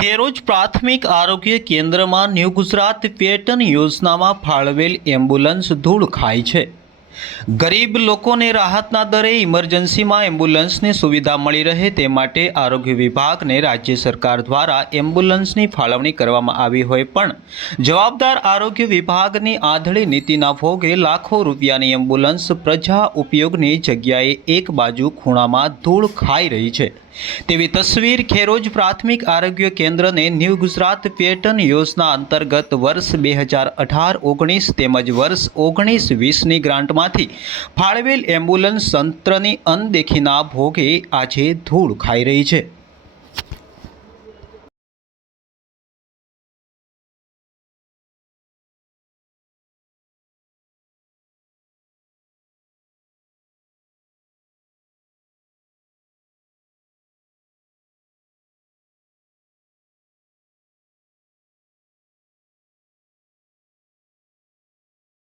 ખેરોજ પ્રાથમિક આરોગ્ય કેન્દ્રમાં ન્યૂ ગુજરાત પેટર્ન યોજનામાં ફાળવેલ એમ્બ્યુલન્સ ધૂળ ખાય છે। ગરીબ લોકોને રાહતના દરે ઇમરજન્સીમાં એમ્બ્યુલન્સની સુવિધા મળી રહે તે માટે આરોગ્ય વિભાગને રાજ્ય સરકાર દ્વારા એમ્બ્યુલન્સની ફાળવણી કરવામાં આવી હોય પણ જવાબદાર આરોગ્ય વિભાગની આંધળી નીતિના ભોગે લાખો રૂપિયાની એમ્બ્યુલન્સ પ્રજા ઉપયોગની જગ્યાએ એક બાજુ ખૂણામાં ધૂળ ખાઈ રહી છે તેવી તસવીર ખેરોજ પ્રાથમિક આરોગ્ય કેન્દ્રને ન્યૂ ગુજરાત પેટર્ન યોજના અંતર્ગત વર્ષ 2018-19 તેમજ વર્ષ 19-20ની ગ્રાન્ટમાંથી ફાળવેલ એમ્બ્યુલન્સ તંત્રની અનદેખીના ભોગે આજે ધૂળ ખાઈ રહી છે।